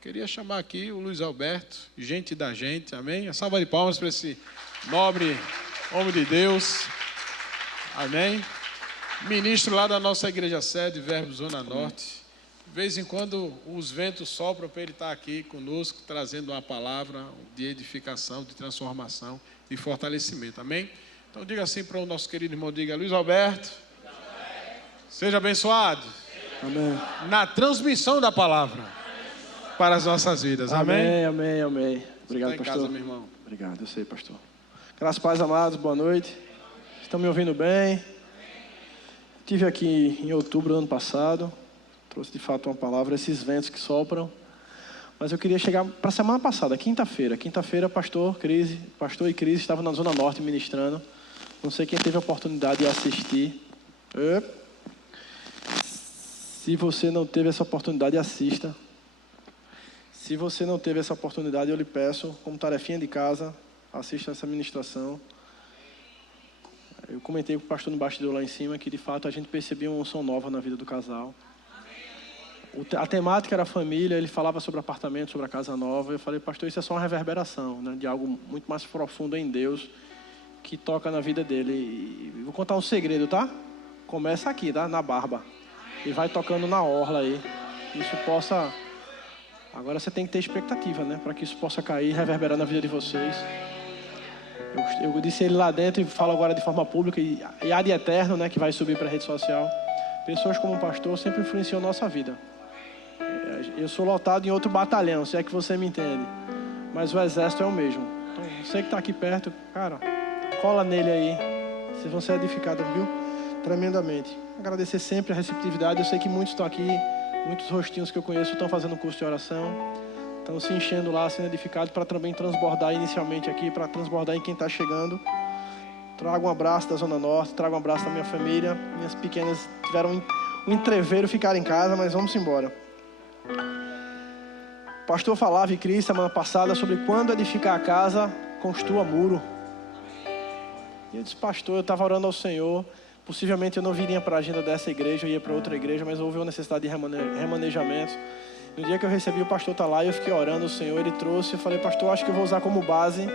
Queria chamar aqui o Luiz Alberto, gente da gente, amém? A salva de palmas para esse nobre homem de Deus, amém? Ministro lá da nossa igreja sede, Verbo Zona Norte. De vez em quando os ventos sopram para ele estar aqui conosco, trazendo uma palavra de edificação, de transformação, de fortalecimento, amém? Então diga assim para o nosso querido irmão, diga: Luiz Alberto, seja abençoado, amém, na transmissão da palavra para as nossas vidas, amém? Amém, amém, amém. Obrigado, pastor. pastor. Casa, meu irmão. Obrigado, eu sei, pastor. Graças, paz, amados, boa noite. Estão me ouvindo bem? Estive aqui em outubro do ano passado, trouxe de fato uma palavra, esses ventos que sopram. Mas eu queria chegar para a semana passada, quinta-feira. Quinta-feira, pastor e Cris estavam na Zona Norte ministrando. Não sei quem teve a oportunidade de assistir. Se você não teve essa oportunidade, assista. Se você não teve essa oportunidade, eu lhe peço, como tarefinha de casa, assista essa ministração. Eu comentei com o pastor no bastidor lá em cima que, de fato, a gente percebia uma unção nova na vida do casal. A temática era a família, ele falava sobre apartamento, sobre a casa nova. Eu falei, pastor, isso é só uma reverberação, né, de algo muito mais profundo em Deus, que toca na vida dele. E vou contar um segredo, tá? Começa aqui, tá? Na barba. E vai tocando na orla aí. Isso possa... Agora você tem que ter expectativa, né? Para que isso possa cair e reverberar na vida de vocês. Eu disse ele lá dentro e falo agora de forma pública. E há de eterno, né? Que vai subir para a rede social. Pessoas como o pastor sempre influenciam a nossa vida. Eu sou lotado em outro batalhão, se é que você me entende. Mas o exército é o mesmo. Então, você que está aqui perto, cara, cola nele aí. Vocês vão ser edificados, viu? Tremendamente. Agradecer sempre a receptividade. Eu sei que muitos estão aqui, muitos rostinhos que eu conheço estão fazendo curso de oração. Estão se enchendo lá, sendo edificados para também transbordar inicialmente aqui, para transbordar em quem está chegando. Trago um abraço da Zona Norte, trago um abraço da minha família. Minhas pequenas tiveram um entreveiro, ficaram em casa, mas vamos embora. O pastor falava, e Cris, semana passada, sobre quando edificar a casa, construa muro. E eu disse, pastor, eu estava orando ao Senhor. Possivelmente eu não viria para a agenda dessa igreja, eu ia para outra igreja, mas houve uma necessidade de remanejamento. No dia que eu recebi, o pastor está lá e eu fiquei orando ao Senhor, ele trouxe. Eu falei, pastor, acho que eu vou usar como base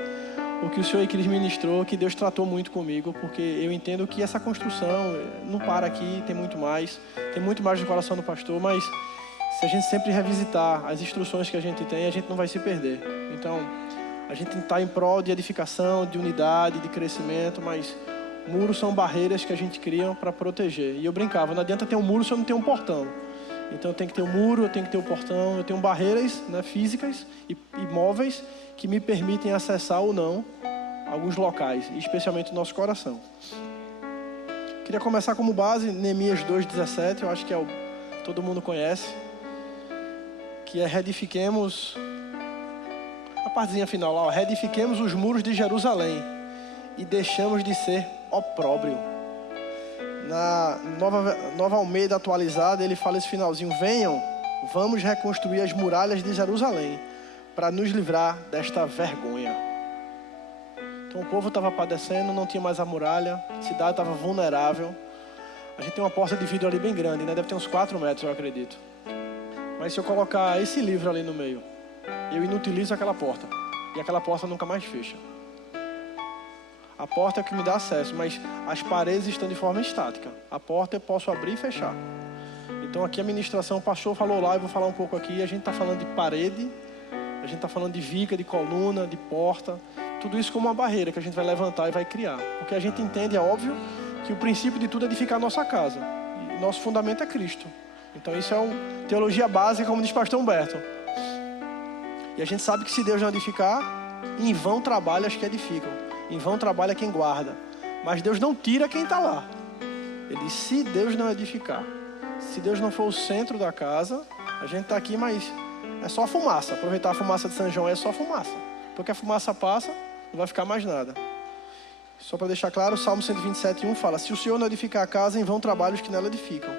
o que o Senhor e Cris ministrou, que Deus tratou muito comigo, porque eu entendo que essa construção não para aqui, tem muito mais no coração do pastor, mas se a gente sempre revisitar as instruções que a gente tem, a gente não vai se perder. Então, a gente está em prol de edificação, de unidade, de crescimento, mas muros são barreiras que a gente cria para proteger. E eu brincava, não adianta ter um muro se eu não tenho um portão. Então eu tenho que ter um muro, eu tenho que ter um portão, eu tenho barreiras, né, físicas e móveis que me permitem acessar ou não alguns locais, especialmente o nosso coração. Queria começar como base Neemias 2,17, eu acho que todo mundo conhece, que é reedifiquemos, a partezinha final lá, reedifiquemos os muros de Jerusalém e deixamos de ser opróbrio. Na Nova Almeida atualizada, ele fala esse finalzinho: venham, vamos reconstruir as muralhas de Jerusalém para nos livrar desta vergonha. Então o povo estava padecendo, não tinha mais a muralha, a cidade estava vulnerável. A gente tem uma porta de vidro ali bem grande, né? Deve ter uns 4 metros, eu acredito. Mas se eu colocar esse livro ali no meio, eu inutilizo aquela porta. E aquela porta nunca mais fecha. A porta é o que me dá acesso, mas as paredes estão de forma estática. A porta eu posso abrir e fechar. Então aqui a ministração, o pastor falou lá, eu vou falar um pouco aqui. A gente está falando de parede, a gente está falando de viga, de coluna, de porta. Tudo isso como uma barreira que a gente vai levantar e vai criar. Porque a gente entende, é óbvio, que o princípio de tudo é edificar a nossa casa. E nosso fundamento é Cristo. Então isso é uma teologia básica, como diz o pastor Humberto. E a gente sabe que se Deus não edificar, em vão trabalha as que edificam. Em vão trabalha quem guarda. Mas Deus não tira quem está lá. Ele diz, se Deus não edificar, se Deus não for o centro da casa, a gente está aqui, mas é só fumaça. Aproveitar a fumaça de São João é só fumaça. Porque a fumaça passa, não vai ficar mais nada. Só para deixar claro, o Salmo 127:1 fala, se o Senhor não edificar a casa, em vão trabalham os que nela edificam.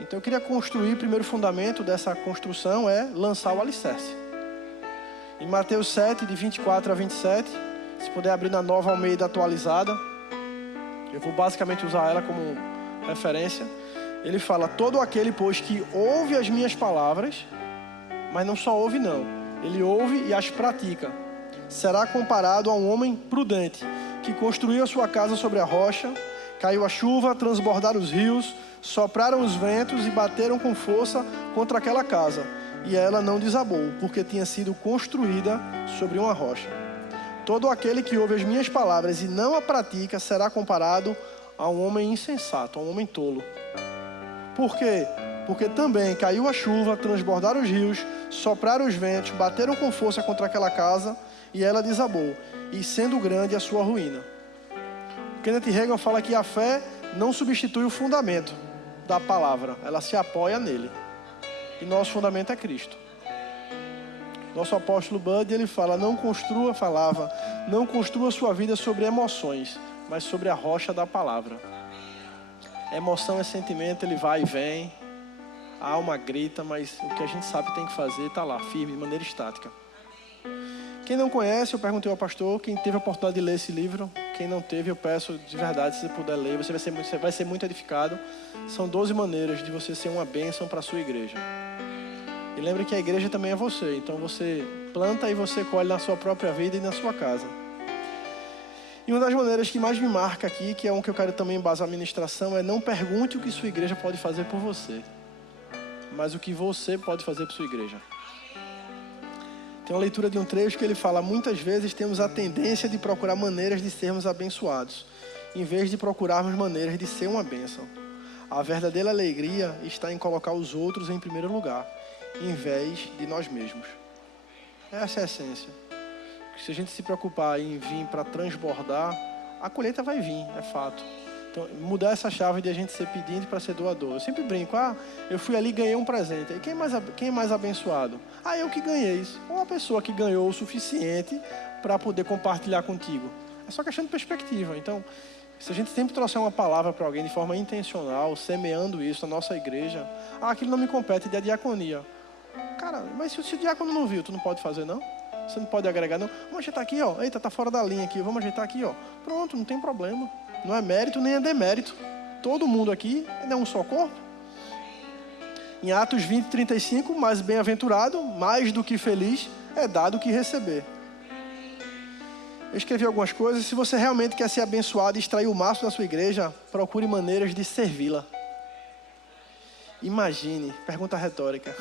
Então eu queria construir, o primeiro fundamento dessa construção é lançar o alicerce. Em Mateus 7, de 24 a 27, se puder abrir na Nova Almeida atualizada, eu vou basicamente usar ela como referência. Ele fala, todo aquele, pois, que ouve as minhas palavras mas não só ouve não, ele ouve e as pratica. Será comparado a um homem prudente, que construiu a sua casa sobre a rocha, caiu a chuva, transbordaram os rios, sopraram os ventos e bateram com força contra aquela casa. E ela não desabou, porque tinha sido construída sobre uma rocha. Todo aquele que ouve as minhas palavras e não a pratica será comparado a um homem insensato, a um homem tolo. Por quê? Porque também caiu a chuva, transbordaram os rios, sopraram os ventos, bateram com força contra aquela casa e ela desabou, e sendo grande a sua ruína. Kenneth Hagin fala que a fé não substitui o fundamento da palavra, ela se apoia nele. E nosso fundamento é Cristo. Nosso apóstolo Bud, ele fala, não construa sua vida sobre emoções, mas sobre a rocha da palavra. Emoção é sentimento, ele vai e vem, a alma grita, mas o que a gente sabe tem que fazer está lá, firme, de maneira estática. Quem não conhece, eu perguntei ao pastor, quem teve a oportunidade de ler esse livro, quem não teve, eu peço de verdade, se você puder ler, você vai ser muito edificado. São 12 maneiras de você ser uma bênção para a sua igreja. E lembre que a igreja também é você, então você planta e você colhe na sua própria vida e na sua casa. E uma das maneiras que mais me marca aqui, que é um que eu quero também embasar a ministração, é não pergunte o que sua igreja pode fazer por você, mas o que você pode fazer por sua igreja. Tem uma leitura de um trecho que ele fala, muitas vezes temos a tendência de procurar maneiras de sermos abençoados, em vez de procurarmos maneiras de ser uma bênção. A verdadeira alegria está em colocar os outros em primeiro lugar, em vez de nós mesmos. Essa é a essência. Se a gente se preocupar em vir para transbordar, a colheita vai vir, é fato. Então, mudar essa chave de a gente ser pedinte para ser doador. Eu sempre brinco, eu fui ali e ganhei um presente. E quem é mais abençoado? Eu que ganhei isso. Ou uma pessoa que ganhou o suficiente para poder compartilhar contigo. É só questão de perspectiva. Então, se a gente sempre trouxer uma palavra para alguém de forma intencional, semeando isso na nossa igreja, aquilo não me compete, de diaconia. Cara, mas se o diácono não viu, tu não pode fazer, não? Você não pode agregar, não? Vamos ajeitar aqui, ó. Eita, tá fora da linha aqui. Vamos ajeitar aqui, ó. Pronto, não tem problema. Não é mérito nem é demérito. Todo mundo aqui é um só corpo. Em Atos 20, 35, mais bem-aventurado, mais do que feliz, é dado que receber. Eu escrevi algumas coisas. Se você realmente quer ser abençoado e extrair o máximo da sua igreja, procure maneiras de servi-la. Imagine, pergunta retórica,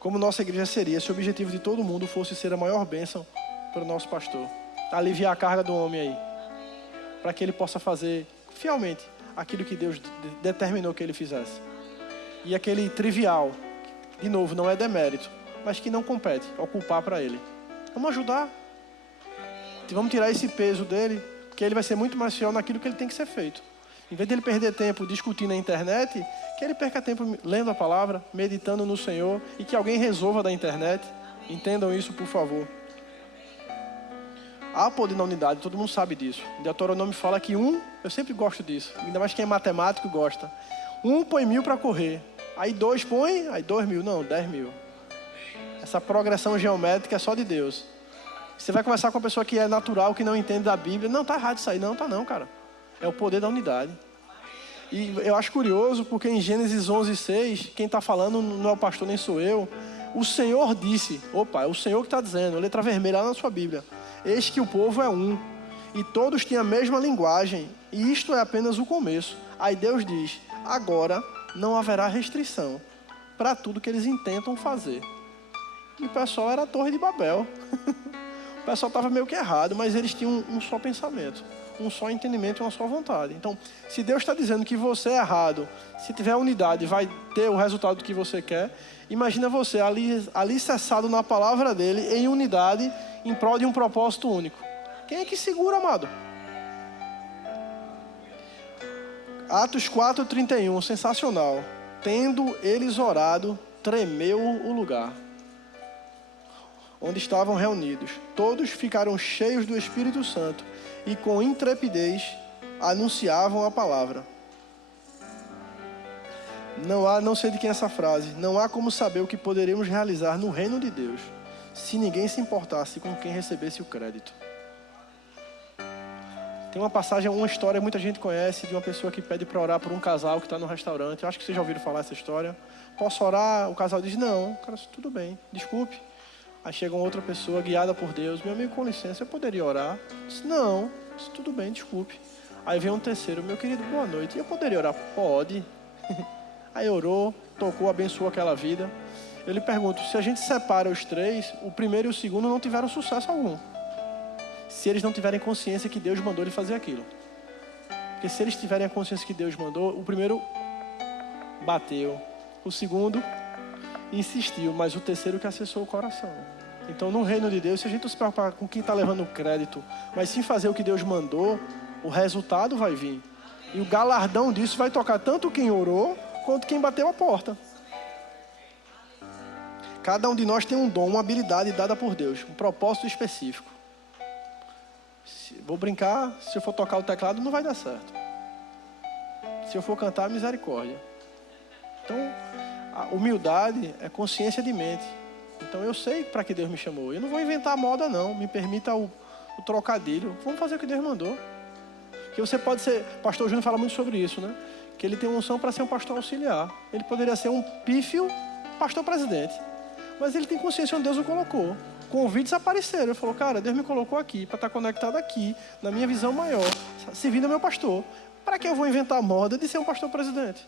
como nossa igreja seria se o objetivo de todo mundo fosse ser a maior bênção para o nosso pastor. Aliviar a carga do homem aí. Para que ele possa fazer fielmente aquilo que Deus determinou que ele fizesse. E aquele trivial, de novo, não é demérito, mas que não compete, ocupar para ele. Vamos ajudar. Vamos tirar esse peso dele, porque ele vai ser muito mais fiel naquilo que ele tem que ser feito. Em vez de ele perder tempo discutindo na internet, que ele perca tempo lendo a palavra, meditando no Senhor, e que alguém resolva da internet. Entendam isso, por favor. Há poder na unidade, todo mundo sabe disso. O Deuteronômio fala que eu sempre gosto disso, ainda mais quem é matemático gosta. 1 põe 1000 para correr, aí 2 põe, aí 2.000, não, 10.000. Essa progressão geométrica é só de Deus. Você vai conversar com uma pessoa que é natural, que não entende da Bíblia, não, tá errado isso aí, não, tá não, cara. É o poder da unidade. E eu acho curioso, porque em Gênesis 11:6, quem está falando não é o pastor nem sou eu, o Senhor disse, é o Senhor que está dizendo, letra vermelha lá na sua Bíblia, eis que o povo é um, e todos têm a mesma linguagem, e isto é apenas o começo. Aí Deus diz, agora não haverá restrição para tudo que eles intentam fazer. E o pessoal era a Torre de Babel. O pessoal estava meio que errado, mas eles tinham um só pensamento, um só entendimento e uma só vontade. Então, se Deus está dizendo que você é errado, se tiver unidade, vai ter o resultado que você quer. Imagina você alicerçado na palavra dele, em unidade, em prol de um propósito único. Quem é que segura, amado? Atos 4:31, sensacional. Tendo eles orado, tremeu o lugar onde estavam reunidos. Todos ficaram cheios do Espírito Santo e com intrepidez anunciavam a palavra. Não sei de quem é essa frase, não há como saber o que poderíamos realizar no reino de Deus se ninguém se importasse com quem recebesse o crédito. Tem uma passagem, uma história que muita gente conhece, de uma pessoa que pede para orar por um casal que está no restaurante. Eu acho que vocês já ouviram falar essa história. Posso orar? O casal diz, não. O cara diz, tudo bem, desculpe. Aí chega uma outra pessoa, guiada por Deus. Meu amigo, com licença, eu poderia orar? Diz, não. Diz, tudo bem, desculpe. Aí vem um terceiro, meu querido, boa noite. Eu poderia orar? Pode. Aí orou, tocou, abençoou aquela vida. Eu lhe pergunto, se a gente separa os três, o primeiro e o segundo não tiveram sucesso algum. Se eles não tiverem consciência que Deus mandou ele fazer aquilo. Porque se eles tiverem a consciência que Deus mandou, o primeiro bateu, o segundo insistiu, mas o terceiro que acessou o coração. Então, no reino de Deus, se a gente não se preocupar com quem está levando o crédito, mas sim fazer o que Deus mandou, o resultado vai vir. E o galardão disso vai tocar tanto quem orou, quanto quem bateu a porta. Cada um de nós tem um dom, uma habilidade dada por Deus, um propósito específico. Vou brincar, se eu for tocar o teclado não vai dar certo. Se eu for cantar, misericórdia. Então, a humildade é consciência de mente. Então eu sei para que Deus me chamou. Eu não vou inventar moda não, me permita o trocadilho. Vamos fazer o que Deus mandou. Que você pode ser, pastor Júnior fala muito sobre isso, né? Que ele tem uma unção para ser um pastor auxiliar. Ele poderia ser um pífio pastor presidente. Mas ele tem consciência onde Deus o colocou. Convites apareceram. Ele falou, cara, Deus me colocou aqui, para estar conectado aqui, na minha visão maior, servindo ao meu pastor. Para que eu vou inventar a moda de ser um pastor presidente?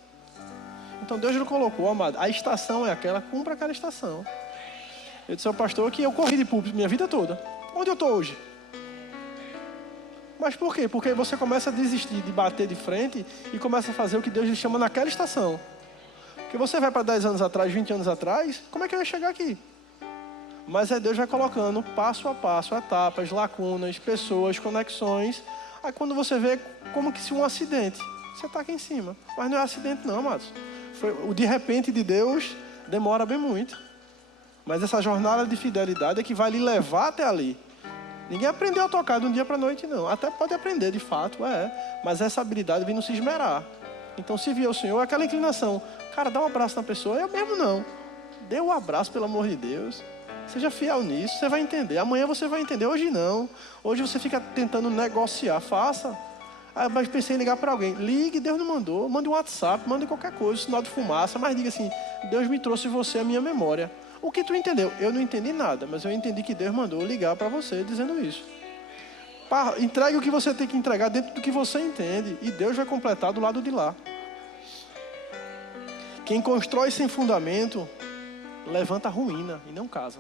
Então Deus lhe colocou, amado. A estação é aquela, cumpra aquela estação. Eu disse ao pastor que eu corri de púlpito minha vida toda. Onde eu estou hoje? Mas por quê? Porque você começa a desistir de bater de frente e começa a fazer o que Deus lhe chama naquela estação. Porque você vai para 10 anos atrás, 20 anos atrás, como é que eu ia chegar aqui? Mas Deus vai colocando passo a passo, etapas, lacunas, pessoas, conexões. Aí quando você vê como que se um acidente, você está aqui em cima. Mas não é acidente não, amados. O de repente de Deus demora bem muito. Mas essa jornada de fidelidade é que vai lhe levar até ali. Ninguém aprendeu a tocar de um dia para a noite, não. Até pode aprender, de fato, mas essa habilidade vem não se esmerar. Então, se vier o Senhor, aquela inclinação. Cara, dá um abraço na pessoa. Eu mesmo não. Dê um abraço, pelo amor de Deus. Seja fiel nisso, você vai entender. Amanhã você vai entender, hoje não. Hoje você fica tentando negociar. Faça. Ah, mas pensei em ligar para alguém. Ligue, Deus não mandou. Mande um WhatsApp, mande qualquer coisa, sinal de fumaça. Mas diga assim, Deus me trouxe você à minha memória. O que tu entendeu? Eu não entendi nada, mas eu entendi que Deus mandou ligar para você dizendo isso. Entregue o que você tem que entregar dentro do que você entende. E Deus vai completar do lado de lá. Quem constrói sem fundamento, levanta ruína e não casa.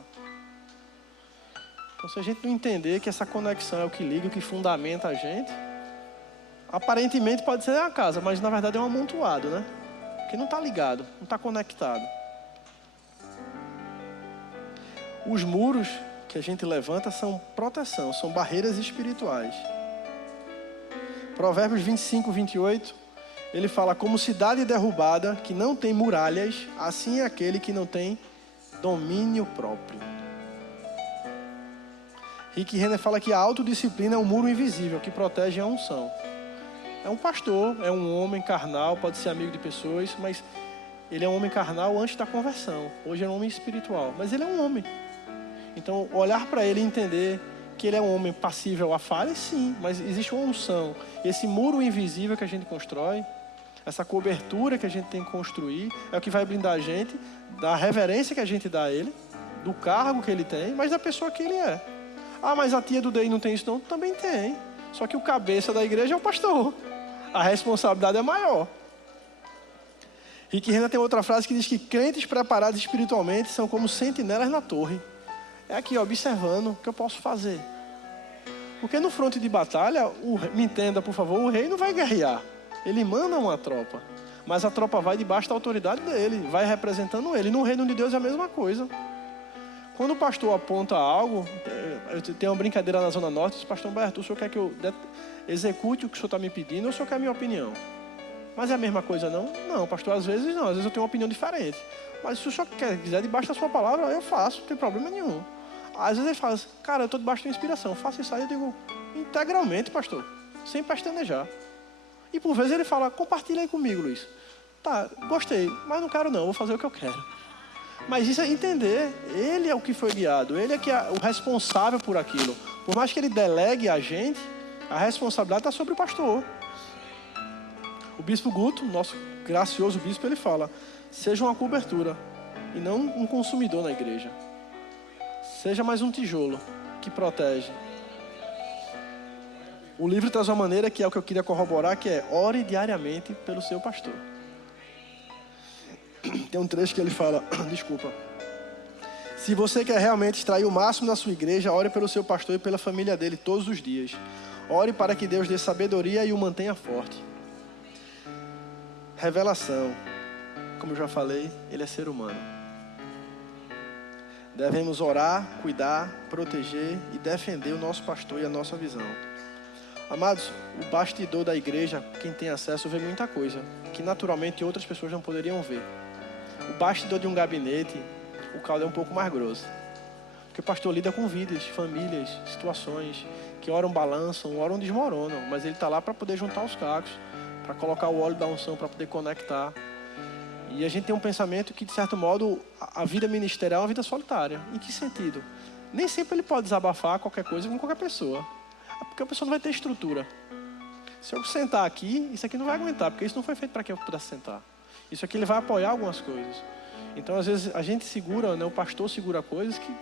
Então, se a gente não entender que essa conexão é o que liga, o que fundamenta a gente, aparentemente pode ser uma casa, mas na verdade é um amontoado, né? Porque não está ligado, não está conectado. Os muros que a gente levanta são proteção, são barreiras espirituais. Provérbios 25, 28, ele fala, como cidade derrubada, que não tem muralhas, assim é aquele que não tem domínio próprio. Rick Renner fala que a autodisciplina é um muro invisível que protege a unção. É um pastor, é um homem carnal, pode ser amigo de pessoas, mas ele é um homem carnal antes da conversão. Hoje é um homem espiritual, mas ele é um homem. Então, olhar para ele e entender que ele é um homem passível a falhas, sim, mas existe uma unção. Esse muro invisível que a gente constrói, essa cobertura que a gente tem que construir, é o que vai blindar a gente da reverência que a gente dá a ele, do cargo que ele tem, mas da pessoa que ele é. Ah, mas a tia do DEI não tem isso não? Também tem. Só que o cabeça da igreja é o pastor. A responsabilidade é maior. Rick Renner tem outra frase que diz que crentes preparados espiritualmente são como sentinelas na torre. É aqui, observando o que eu posso fazer. Porque no fronte de batalha, me entenda, por favor, o rei não vai guerrear. Ele manda uma tropa. Mas a tropa vai debaixo da autoridade dele, vai representando ele. No reino de Deus é a mesma coisa. Quando o pastor aponta algo, eu tenho uma brincadeira na Zona Norte, diz, pastor Humberto, o senhor quer que eu execute o que o senhor está me pedindo ou o senhor quer a minha opinião? Mas é a mesma coisa, não? Não, pastor, às vezes não. Às vezes eu tenho uma opinião diferente. Mas se o senhor quiser debaixo da sua palavra, eu faço, não tem problema nenhum. Às vezes ele fala assim, cara, eu estou debaixo da inspiração, faça isso aí. Eu digo, integralmente, pastor, sem pestanejar. E por vezes ele fala, compartilha aí comigo, Luiz. Tá, gostei, mas não quero não, vou fazer o que eu quero. Mas isso é entender, ele é o que foi guiado, ele é que é o responsável por aquilo. Por mais que ele delegue a gente, A responsabilidade está sobre o pastor. O bispo Guto, nosso gracioso bispo, ele fala: seja uma cobertura e não um consumidor na igreja. Seja mais um tijolo que protege. O livro traz uma maneira que é o que eu queria corroborar, que é: ore diariamente pelo seu pastor. Tem um trecho que ele fala, desculpa. Se você quer realmente extrair o máximo da sua igreja, ore pelo seu pastor e pela família dele todos os dias. Ore para que Deus dê sabedoria e o mantenha forte. Revelação. Como eu já falei, ele é ser humano. Devemos orar, cuidar, proteger e defender o nosso pastor e a nossa visão. Amados, o bastidor da igreja, quem tem acesso, vê muita coisa que naturalmente outras pessoas não poderiam ver. O bastidor de um gabinete, o caldo é um pouco mais grosso. Porque o pastor lida com vidas, famílias, situações que oram balançam, oram desmoronam, mas ele está lá para poder juntar os cacos, para colocar o óleo da unção, para poder conectar. E a gente tem um pensamento que, de certo modo, a vida ministerial é uma vida solitária. Em que sentido? Nem sempre ele pode desabafar qualquer coisa com qualquer pessoa, porque a pessoa não vai ter estrutura. Se eu sentar aqui, isso aqui não vai aguentar, porque isso não foi feito para que eu pudesse sentar. Isso aqui ele vai apoiar algumas coisas. Então, às vezes, a gente segura, né, o pastor segura coisas que...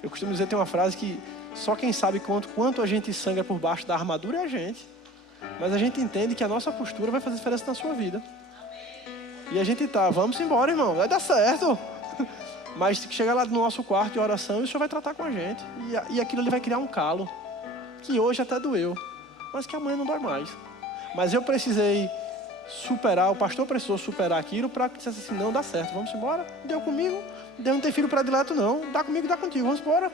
Eu costumo dizer, tem uma frase que só quem sabe quanto a gente sangra por baixo da armadura é a gente. Mas a gente entende que a nossa postura vai fazer diferença na sua vida. E a gente vamos embora, irmão, vai dar certo. Mas chegar lá no nosso quarto de oração, o Senhor vai tratar com a gente. E aquilo ali vai criar um calo, que hoje até doeu, mas que amanhã não dói mais. Mas eu precisei superar, o pastor precisou superar aquilo para que dissesse assim: não, dá certo, vamos embora. Deu comigo, Deus não tem filho predileto não, dá comigo, dá contigo, vamos embora.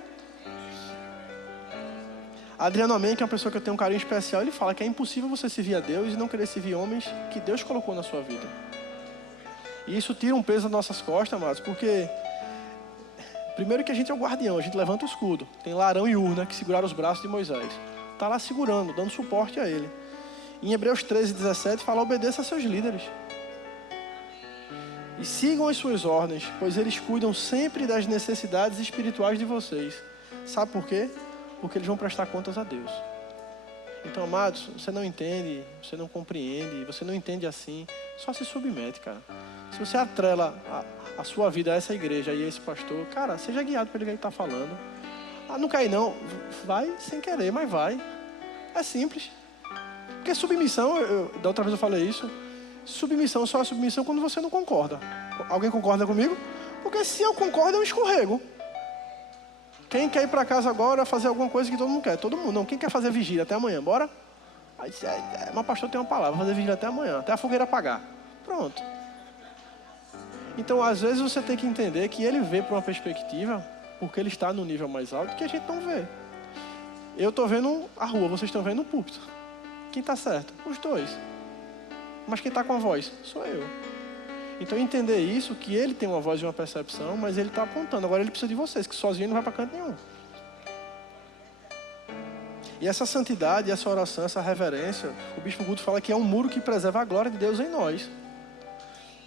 Adriano Amém, que é uma pessoa que eu tenho um carinho especial, ele fala que é impossível você servir a Deus e não querer servir homens que Deus colocou na sua vida. E isso tira um peso das nossas costas, amados, porque primeiro que a gente é o guardião, a gente levanta o escudo. Tem lá Arão e Hur, né, que seguraram os braços de Moisés. Está lá segurando, dando suporte a ele. Em Hebreus 13:17 fala: obedeça a seus líderes. E sigam as suas ordens, pois eles cuidam sempre das necessidades espirituais de vocês. Sabe por quê? Porque eles vão prestar contas a Deus. Então, amados, você não entende, você não compreende, você não entende assim, só se submete, cara. Se você atrela a sua vida a essa igreja e a esse pastor, cara, seja guiado pelo que ele está falando. Ah, não cai não, vai sem querer, mas vai. É simples. Porque submissão, da outra vez eu falei isso, submissão só é submissão quando você não concorda. Alguém concorda comigo? Porque se eu concordo, eu escorrego. Quem quer ir para casa agora fazer alguma coisa que todo mundo quer? Todo mundo. Não, quem quer fazer vigília até amanhã? Bora? Aí disse, mas pastor tem uma palavra, fazer vigília até amanhã, até a fogueira apagar. Pronto. Então, às vezes você tem que entender que ele vê para uma perspectiva, porque ele está no nível mais alto, que a gente não vê. Eu estou vendo a rua, vocês estão vendo o púlpito. Quem está certo? Os dois. Mas quem está com a voz? Sou eu. Então, entender isso, que ele tem uma voz e uma percepção, mas ele está apontando. Agora ele precisa de vocês, que sozinho não vai para canto nenhum. E essa santidade, essa oração, essa reverência, o Bispo Guto fala que é um muro que preserva a glória de Deus em nós.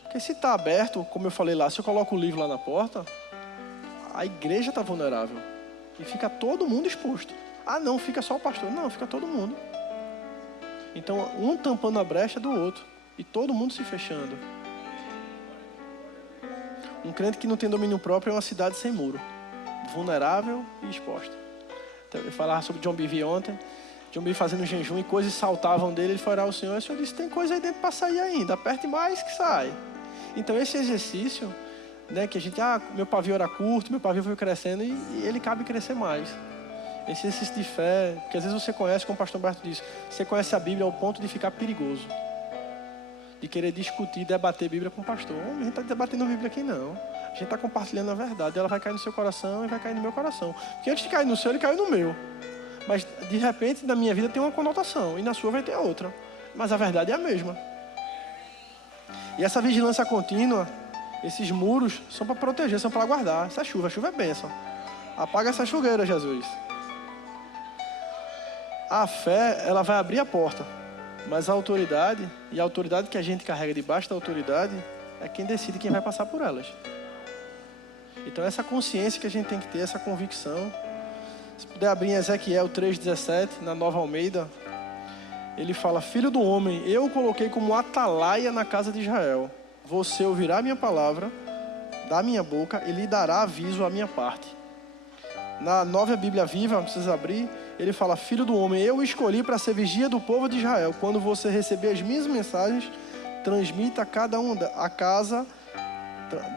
Porque se está aberto, como eu falei lá, se eu coloco o livro lá na porta, a igreja está vulnerável. E fica todo mundo exposto. Ah, não, fica só o pastor. Não, fica todo mundo. Então, um tampando a brecha do outro. E todo mundo se fechando. Um crente que não tem domínio próprio é uma cidade sem muro. Vulnerável e exposta. Então, eu falava sobre John Bevere ontem. John Bevere fazendo jejum e coisas saltavam dele. Ele foi orar ao Senhor. E o Senhor disse, tem coisa aí dentro para sair ainda. Aperte mais que sai. Então, esse exercício, né, que a gente, meu pavio era curto, meu pavio foi crescendo e ele cabe crescer mais. Esse exercício de fé, que às vezes você conhece, como o pastor Humberto disse, você conhece a Bíblia ao ponto de ficar perigoso. De querer discutir, debater Bíblia com o pastor. A gente está debatendo a Bíblia aqui não. A gente está compartilhando a verdade. Ela vai cair no seu coração e vai cair no meu coração. Porque antes de cair no seu, ele caiu no meu. Mas de repente, na minha vida tem uma conotação. E na sua vai ter outra. Mas a verdade é a mesma. E essa vigilância contínua, esses muros, são para proteger, são para guardar. Essa chuva, a chuva é bênção. Apaga essa fogueira, Jesus. A fé, ela vai abrir a porta. Mas a autoridade, e a autoridade que a gente carrega debaixo da autoridade, é quem decide quem vai passar por elas. Então essa consciência que a gente tem que ter, essa convicção. Se puder abrir em Ezequiel 3:17, na Nova Almeida, ele fala: Filho do homem, eu o coloquei como atalaia na casa de Israel. Você ouvirá a minha palavra da minha boca e lhe dará aviso à minha parte. Na Nova Bíblia Viva, não precisa abrir, ele fala: Filho do homem, eu o escolhi para ser vigia do povo de Israel. Quando você receber as minhas mensagens, transmita cada uma a casa,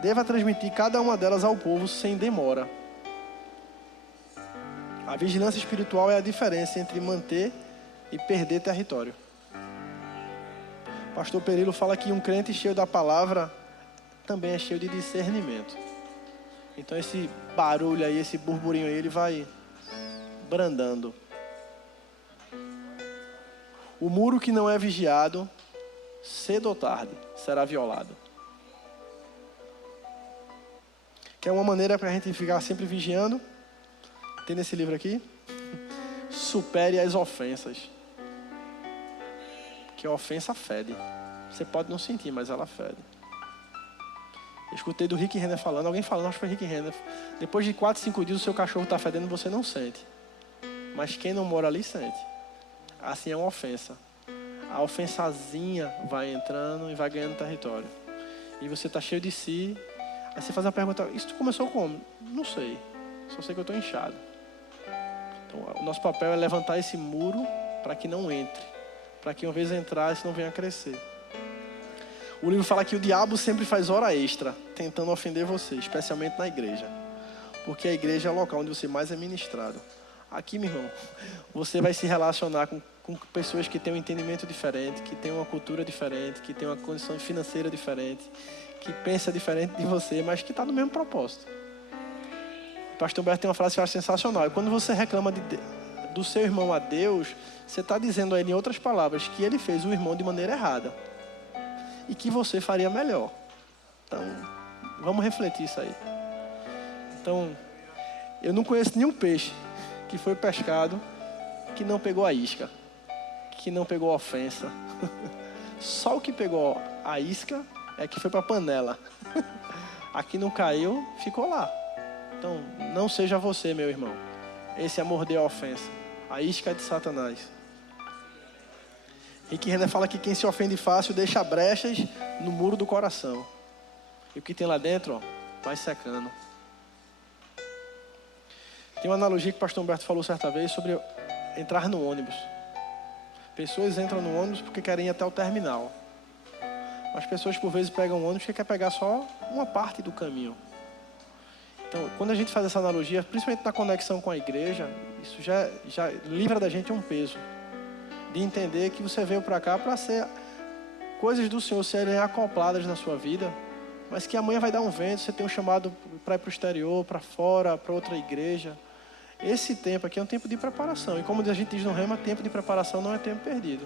deva transmitir cada uma delas ao povo sem demora. A vigilância espiritual é a diferença entre manter e perder território. O pastor Perillo fala que um crente cheio da palavra também é cheio de discernimento. Então esse barulho aí, esse burburinho aí, ele vai brandando. O muro que não é vigiado, cedo ou tarde, será violado. Quer uma maneira para a gente ficar sempre vigiando? Tem nesse livro aqui? Supere as ofensas. Que a ofensa fede. Você pode não sentir, mas ela fede. Eu escutei do Rick Renner falando, alguém falando, acho que foi Rick Renner. Depois de 4, 5 dias o seu cachorro está fedendo, você não sente. Mas quem não mora ali sente. Assim é uma ofensa. A ofensazinha vai entrando e vai ganhando território. E você está cheio de si. Aí você faz a pergunta: isso começou como? Não sei. Só sei que eu estou inchado. Então, o nosso papel é levantar esse muro para que não entre. Para que uma vez entrar, isso não venha a crescer. O livro fala que o diabo sempre faz hora extra, tentando ofender você, especialmente na igreja. Porque a igreja é o local onde você mais é ministrado. Aqui, meu irmão, você vai se relacionar com pessoas que têm um entendimento diferente, que têm uma cultura diferente, que têm uma condição financeira diferente, que pensa diferente de você, mas que está no mesmo propósito. O pastor Humberto tem uma frase que eu acho sensacional. Quando você reclama do seu irmão a Deus, você está dizendo a ele, em outras palavras, que ele fez o irmão de maneira errada. E que você faria melhor. Então, vamos refletir isso aí. Então, eu não conheço nenhum peixe que foi pescado que não pegou a isca, que não pegou a ofensa. Só o que pegou a isca é que foi para a panela. A que não caiu, ficou lá. Então, não seja você, meu irmão. Esse é morder a ofensa. A isca é de Satanás. Rick Renner fala que quem se ofende fácil deixa brechas no muro do coração. E o que tem lá dentro, vai secando. Tem uma analogia que o pastor Humberto falou certa vez sobre entrar no ônibus. Pessoas entram no ônibus porque querem ir até o terminal. Mas pessoas por vezes pegam o ônibus porque querem pegar só uma parte do caminho. Então, quando a gente faz essa analogia, principalmente na conexão com a igreja, isso já livra da gente um peso. De entender que você veio para cá para ser coisas do Senhor serem acopladas na sua vida, mas que amanhã vai dar um vento, você tem um chamado para ir para o exterior, para fora, para outra igreja. Esse tempo aqui é um tempo de preparação. E como a gente diz no Rema, tempo de preparação não é tempo perdido.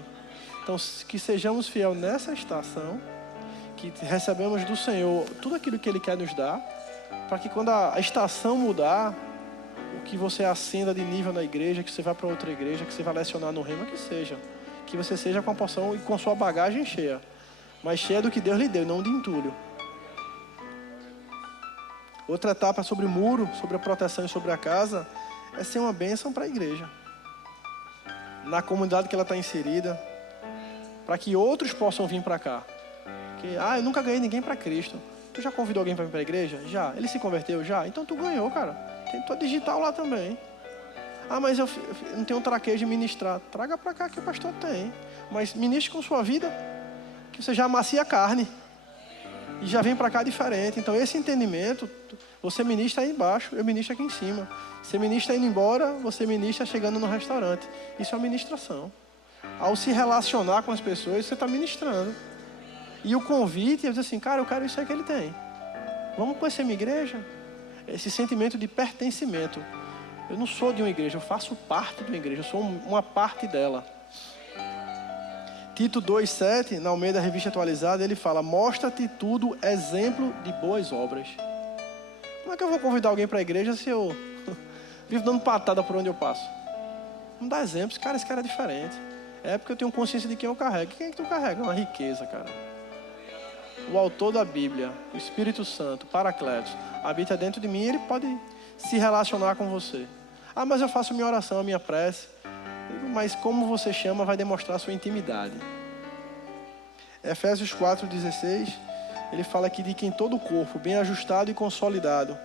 Então, que sejamos fiéis nessa estação, que recebemos do Senhor tudo aquilo que Ele quer nos dar, para que quando a estação mudar, o que você acenda de nível na igreja, que você vá para outra igreja, que você vai lecionar no Rema, que você seja com a porção e com sua bagagem cheia, mas cheia do que Deus lhe deu, não de entulho. Outra etapa sobre o muro, sobre a proteção e sobre a casa, é ser uma bênção para a igreja, na comunidade que ela está inserida, para que outros possam vir para cá. Que, eu nunca ganhei ninguém para Cristo. Tu já convidou alguém para vir para a igreja? Já. Ele se converteu? Já. Então tu ganhou, cara. Tem tua digital lá também. Mas eu não tenho um traquejo de ministrar. Traga para cá que o pastor tem. Mas ministre com sua vida, que você já amacia a carne. E já vem para cá diferente. Então esse entendimento, você ministra aí embaixo, eu ministro aqui em cima. Você ministra indo embora, você ministra chegando no restaurante. Isso é uma ministração. Ao se relacionar com as pessoas, você está ministrando. E o convite é dizer assim, cara, eu quero isso aí que ele tem. Vamos conhecer minha igreja? Esse sentimento de pertencimento. Eu não sou de uma igreja, eu faço parte de uma igreja, eu sou uma parte dela. Tito 2,7, na Almeida Revista Atualizada, ele fala: mostra-te tudo exemplo de boas obras. Como é que eu vou convidar alguém para a igreja se eu vivo dando patada por onde eu passo? Não dá exemplos, cara, esse cara é diferente. É porque eu tenho consciência de quem eu carrego. Quem é que tu carrega? Uma riqueza, cara. O autor da Bíblia, o Espírito Santo, Paracletos, habita dentro de mim e ele pode se relacionar com você. Mas eu faço minha oração, a minha prece. mas como você chama vai demonstrar sua intimidade. Efésios 4,16, ele fala aqui de que em todo o corpo, bem ajustado e consolidado,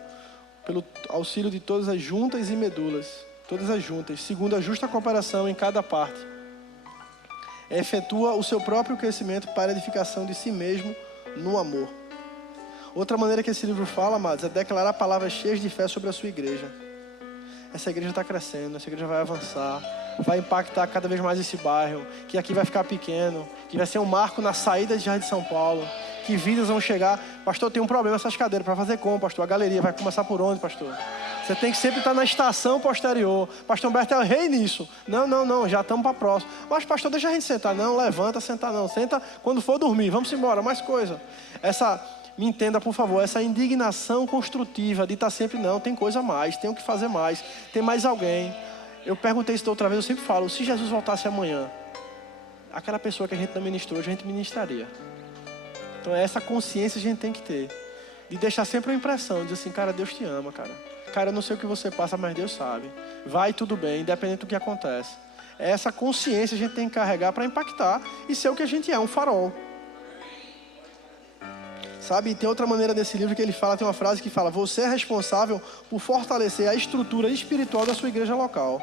pelo auxílio de todas as juntas e medulas, todas as juntas, segundo a justa cooperação em cada parte, efetua o seu próprio crescimento para a edificação de si mesmo no amor. Outra maneira que esse livro fala, amados, é declarar palavras cheias de fé sobre a sua igreja. Essa igreja está crescendo, essa igreja vai avançar, vai impactar cada vez mais esse bairro, que aqui vai ficar pequeno, que vai ser um marco na saída de Jardim de São Paulo, que vidas vão chegar. Pastor, tem um problema essas cadeiras, para fazer como, pastor? A galeria vai começar por onde, pastor? Você tem que sempre estar na estação posterior. Pastor Humberto é o rei nisso. Não, já estamos para a próxima. Mas pastor, deixa a gente sentar. Não, levanta, sentar não. Senta quando for dormir, vamos embora, mais coisa. Me entenda, por favor, essa indignação construtiva de estar sempre, não, tem coisa a mais, tem o que fazer mais, tem mais alguém. Eu perguntei isso da outra vez, eu sempre falo, se Jesus voltasse amanhã, aquela pessoa que a gente não ministrou, a gente ministraria. Então essa consciência a gente tem que ter, de deixar sempre uma impressão, de assim, cara, Deus te ama, cara. Cara, eu não sei o que você passa, mas Deus sabe. Vai tudo bem, independente do que acontece. Essa consciência a gente tem que carregar para impactar e ser o que a gente é, um farol. Sabe, e tem outra maneira desse livro que ele fala, tem uma frase que fala: você é responsável por fortalecer a estrutura espiritual da sua igreja local.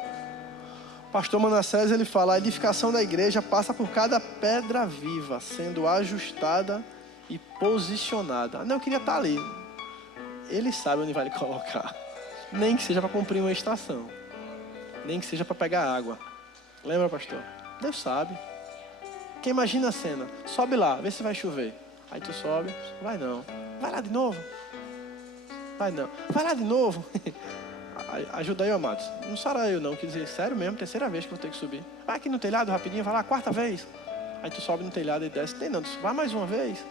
Pastor Manassés, ele fala: a edificação da igreja passa por cada pedra viva, sendo ajustada e posicionada. Não, eu queria estar ali. Ele sabe onde vai lhe colocar. Nem que seja para cumprir uma estação. Nem que seja para pegar água. Lembra, pastor? Deus sabe. Porque imagina a cena. Sobe lá, vê se vai chover. Aí tu sobe, vai não. Vai lá de novo. Vai não. Vai lá de novo. Ajuda aí, amados. Não será eu não, quer dizer, sério mesmo, terceira vez que eu vou ter que subir. Vai aqui no telhado rapidinho, vai lá, quarta vez. Aí tu sobe no telhado e desce. Tem não, vai mais uma vez.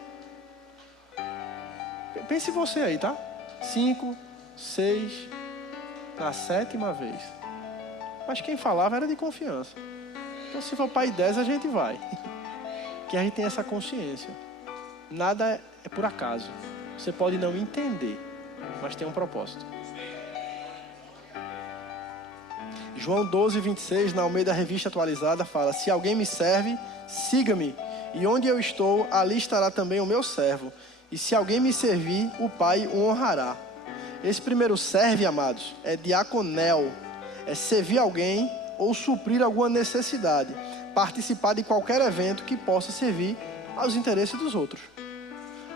Pense você aí, tá? 5, 6, na 7ª vez. Mas quem falava era de confiança. Então se for para ir 10, a gente vai. Que a gente tem essa consciência. Nada é por acaso. Você pode não entender, mas tem um propósito. João 12:26, na Almeida Revista Atualizada, fala: se alguém me serve, siga-me. E onde eu estou, ali estará também o meu servo. E se alguém me servir, o Pai o honrará. Esse primeiro serve, amados, é diaconel. É servir alguém ou suprir alguma necessidade. Participar de qualquer evento que possa servir aos interesses dos outros.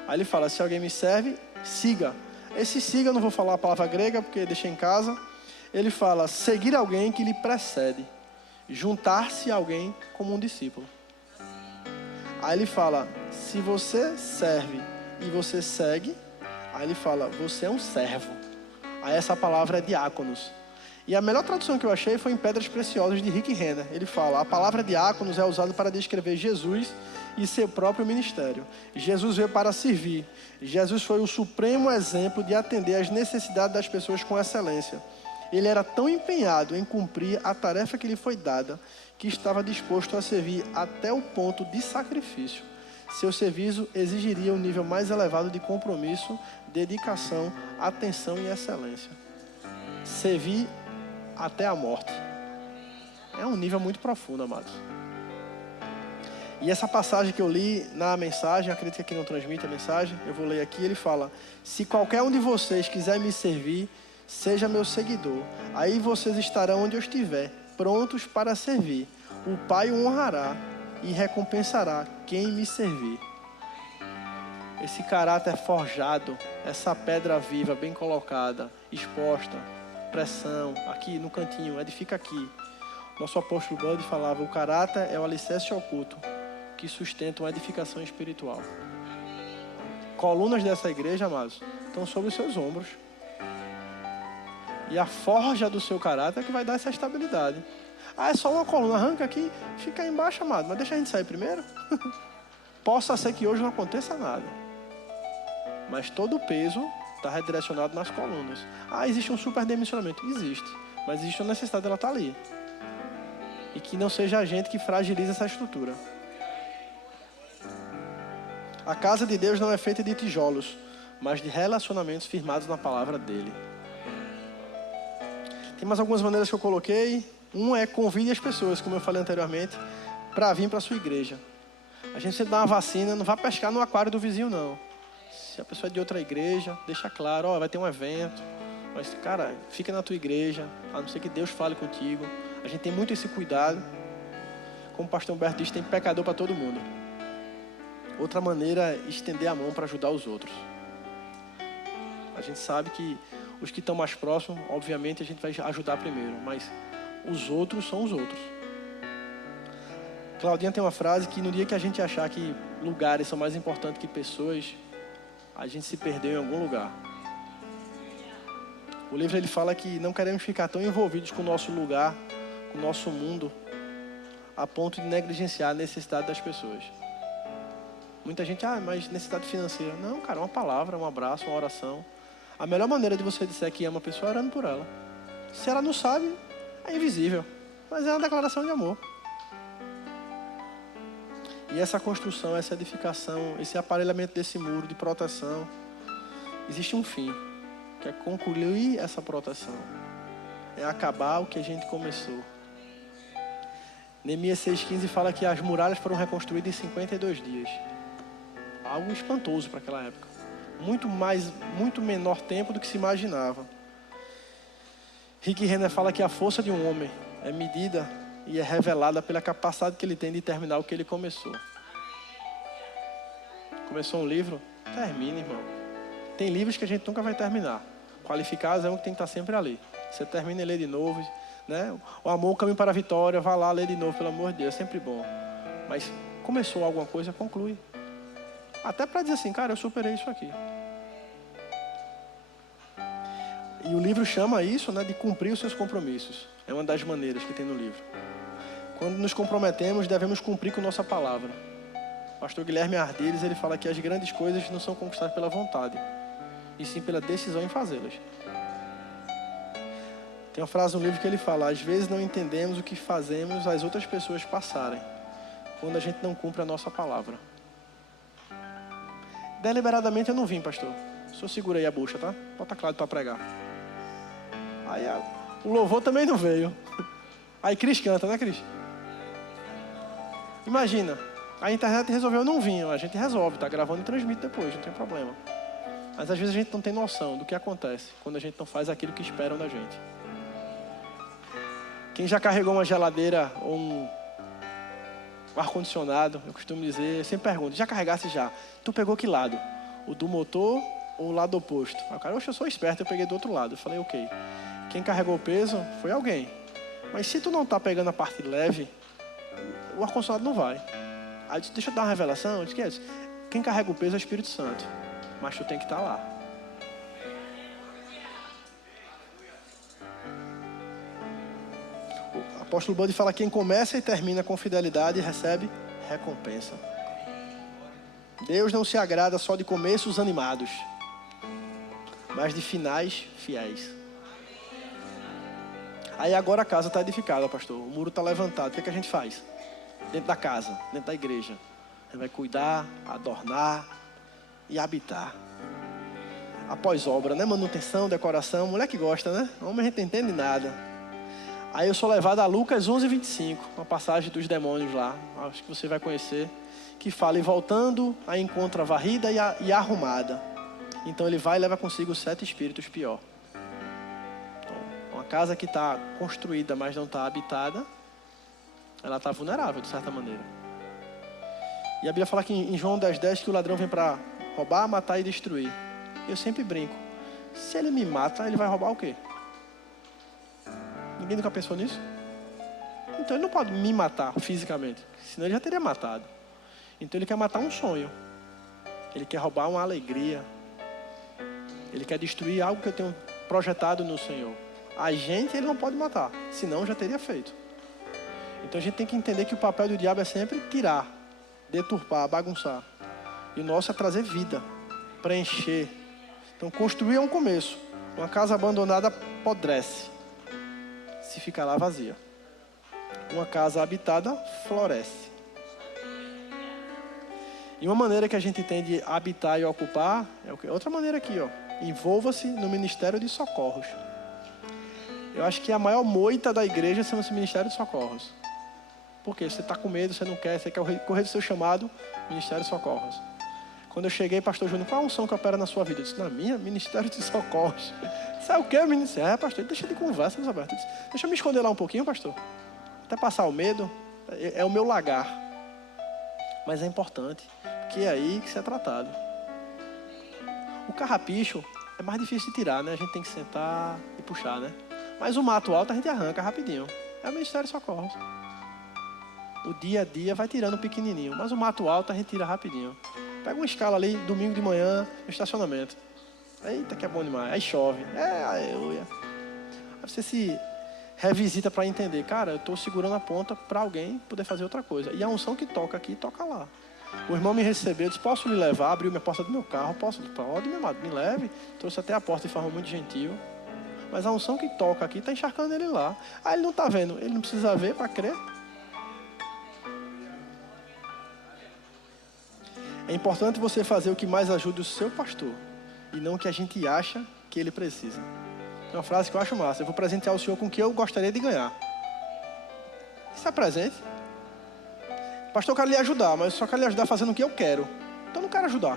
Aí ele fala: se alguém me serve, siga. Esse siga, eu não vou falar a palavra grega, porque deixei em casa. Ele fala: seguir alguém que lhe precede. Juntar-se a alguém como um discípulo. Aí ele fala: se você serve e você segue, aí ele fala: você é um servo. Aí essa palavra é diáconos. E a melhor tradução que eu achei foi em Pedras Preciosas, de Rick Renner. Ele fala: a palavra diáconos é usada para descrever Jesus e seu próprio ministério. Jesus veio para servir. Jesus foi o supremo exemplo de atender às necessidades das pessoas com excelência. Ele era tão empenhado em cumprir a tarefa que lhe foi dada, que estava disposto a servir até o ponto de sacrifício. Seu serviço exigiria um nível mais elevado de compromisso, dedicação, atenção e excelência. Servir até a morte. É um nível muito profundo, amados. E essa passagem que eu li na mensagem, acredito que aqui não transmite a mensagem, eu vou ler aqui, ele fala: se qualquer um de vocês quiser me servir, seja meu seguidor. Aí vocês estarão onde eu estiver, prontos para servir. O Pai o honrará e recompensará quem me servir. Esse caráter forjado, essa pedra viva, bem colocada, exposta, pressão, aqui no cantinho, edifica aqui. Nosso apóstolo Bud falava: o caráter é o alicerce oculto que sustenta uma edificação espiritual. Colunas dessa igreja, amados, estão sobre os seus ombros. E a forja do seu caráter é que vai dar essa estabilidade. Ah, é só uma coluna, arranca aqui, fica aí embaixo, amado, mas deixa a gente sair primeiro. Possa ser que hoje não aconteça nada, mas todo o peso está redirecionado nas colunas. Ah, existe um superdimensionamento? Existe, mas existe uma necessidade dela estar ali. E que não seja a gente que fragiliza essa estrutura. A casa de Deus não é feita de tijolos, mas de relacionamentos firmados na palavra dele. Tem mais algumas maneiras que eu coloquei. Um é convide as pessoas, como eu falei anteriormente, para vir para a sua igreja. A gente sempre dá uma vacina, não vai pescar no aquário do vizinho, não. Se a pessoa é de outra igreja, deixa claro, ó, vai ter um evento. Mas, cara, fica na tua igreja, a não ser que Deus fale contigo. A gente tem muito esse cuidado. Como o pastor Humberto disse, tem pecador para todo mundo. Outra maneira é estender a mão para ajudar os outros. A gente sabe que os que estão mais próximos, obviamente, a gente vai ajudar primeiro. Mas os outros são os outros. Claudinha tem uma frase que no dia que a gente achar que lugares são mais importantes que pessoas, a gente se perdeu em algum lugar. O livro ele fala que não queremos ficar tão envolvidos com o nosso lugar, com o nosso mundo, a ponto de negligenciar a necessidade das pessoas. Muita gente, mas necessidade financeira. Não, cara, uma palavra, um abraço, uma oração. A melhor maneira de você dizer que ama a pessoa é orando por ela. Se ela não sabe, é invisível, mas é uma declaração de amor. E essa construção, essa edificação, esse aparelhamento desse muro de proteção, existe um fim, que é concluir essa proteção. É acabar o que a gente começou. Neemias 6,15 fala que as muralhas foram reconstruídas em 52 dias. Algo espantoso para aquela época. Muito menor tempo do que se imaginava. Rick Renner fala que a força de um homem é medida e é revelada pela capacidade que ele tem de terminar o que ele começou. Começou um livro? Termine, irmão. Tem livros que a gente nunca vai terminar. Qualificados é um que tem que estar sempre ali. Você termina e lê de novo, né? O Amor, o Caminho para a Vitória, vá lá, lê de novo, pelo amor de Deus, é sempre bom. Mas começou alguma coisa, conclui. Até para dizer assim, cara, eu superei isso aqui. E o livro chama isso, né, de cumprir os seus compromissos. É uma das maneiras que tem no livro. Quando nos comprometemos, devemos cumprir com nossa palavra. O pastor Guilherme Ardires, ele fala que as grandes coisas não são conquistadas pela vontade, e sim pela decisão em fazê-las. Tem uma frase no livro que ele fala: às vezes não entendemos o que fazemos as outras pessoas passarem, quando a gente não cumpre a nossa palavra. Deliberadamente eu não vim, pastor. Só segura aí a bucha, tá? Bota claro para pregar. Aí o louvor também não veio. Aí Cris canta, né, Cris? Imagina, a internet resolveu não vir. A gente resolve, tá gravando e transmite depois, não tem problema. Mas às vezes a gente não tem noção do que acontece quando a gente não faz aquilo que esperam da gente. Quem já carregou uma geladeira ou um ar-condicionado, eu costumo dizer, eu sempre pergunto, já carregasse já? Tu pegou que lado? O do motor ou o lado oposto? Aí o cara, eu sou esperto, eu peguei do outro lado. Eu falei, ok. Quem carregou o peso foi alguém. Mas se tu não está pegando a parte leve, o ar-condicionado não vai. Aí eu disse, deixa eu dar uma revelação. Eu disse, que é isso? Quem carrega o peso é o Espírito Santo. Mas tu tem que estar lá. O apóstolo Buddy fala que quem começa e termina com fidelidade recebe recompensa. Deus não se agrada só de começos animados, mas de finais fiéis. Aí agora a casa está edificada, pastor. O muro está levantado. O que a gente faz? Dentro da casa, dentro da igreja. A gente vai cuidar, adornar e habitar. Após obra, né? Manutenção, decoração. Mulher que gosta, né? Homem a gente não entende nada. Aí eu sou levado a Lucas 11:25, uma passagem dos demônios lá. Acho que você vai conhecer. Que fala, e voltando a encontra varrida e arrumada. Então ele vai e leva consigo 7 espíritos pior. Então, uma casa que está construída, mas não está habitada, ela está vulnerável, de certa maneira. E a Bíblia fala que em João 10:10 que o ladrão vem para roubar, matar e destruir. Eu sempre brinco. Se ele me mata, ele vai roubar o quê? Ninguém nunca pensou nisso? Então ele não pode me matar fisicamente, senão ele já teria matado. Então ele quer matar um sonho. Ele quer roubar uma alegria. Ele quer destruir algo que eu tenho projetado no Senhor. A gente ele não pode matar, senão já teria feito. Então a gente tem que entender que o papel do diabo é sempre tirar, deturpar, bagunçar. E o nosso é trazer vida, preencher. Então construir é um começo. Uma casa abandonada apodrece, se ficar lá vazia. Uma casa habitada floresce. E uma maneira que a gente tem de habitar e ocupar é o quê? Outra maneira aqui, ó. Envolva-se no ministério de socorros. Eu acho que a maior moita da igreja são esse Ministério de Socorros. Por quê? Você está com medo, você não quer, você quer correr do seu chamado, Ministério de Socorros. Quando eu cheguei, pastor Júnior, qual a unção que opera na sua vida? Eu disse, na minha, Ministério de Socorros. Sabe o que, ministério? Pastor, deixa de conversa, Roberto. Deixa eu me esconder lá um pouquinho, pastor. Até passar o medo, é o meu lagar. Mas é importante, porque é aí que você é tratado. O carrapicho é mais difícil de tirar, né? A gente tem que sentar e puxar, né? Mas o mato alto a gente arranca rapidinho. É o Ministério de Socorros. O dia a dia vai tirando pequenininho, mas o mato alto a gente tira rapidinho. Pega uma escala ali, domingo de manhã, no estacionamento. Eita, que é bom demais. Aí chove. Aí você se revisita para entender. Cara, eu estou segurando a ponta para alguém poder fazer outra coisa. E a unção que toca aqui, toca lá. O irmão me recebeu, disse, posso lhe levar? Abriu minha porta do meu carro. Posso? Pode, meu amado, me leve. Trouxe até a porta de forma muito gentil. Mas a unção que toca aqui está encharcando ele lá. Aí ele não está vendo. Ele não precisa ver para crer. É importante você fazer o que mais ajude o seu pastor e não o que a gente acha que ele precisa. É uma frase que eu acho massa. Eu vou presentear o senhor com o que eu gostaria de ganhar. Isso é presente. Pastor, eu quero lhe ajudar, mas eu só quero lhe ajudar fazendo o que eu quero. Então eu não quero ajudar.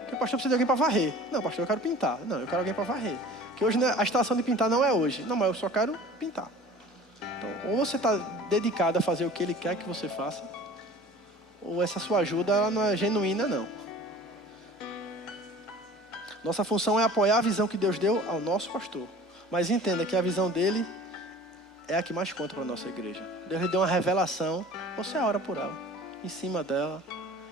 Porque o pastor precisa de alguém para varrer. Não, pastor, eu quero pintar. Não, eu quero alguém para varrer. Porque hoje a estação de pintar não é hoje. Não, mas eu só quero pintar. Então, ou você está dedicado a fazer o que ele quer que você faça, ou essa sua ajuda ela não é genuína, não. Nossa função é apoiar a visão que Deus deu ao nosso pastor. Mas entenda que a visão dele é a que mais conta para a nossa igreja. Deus lhe deu uma revelação, você ora por ela, em cima dela,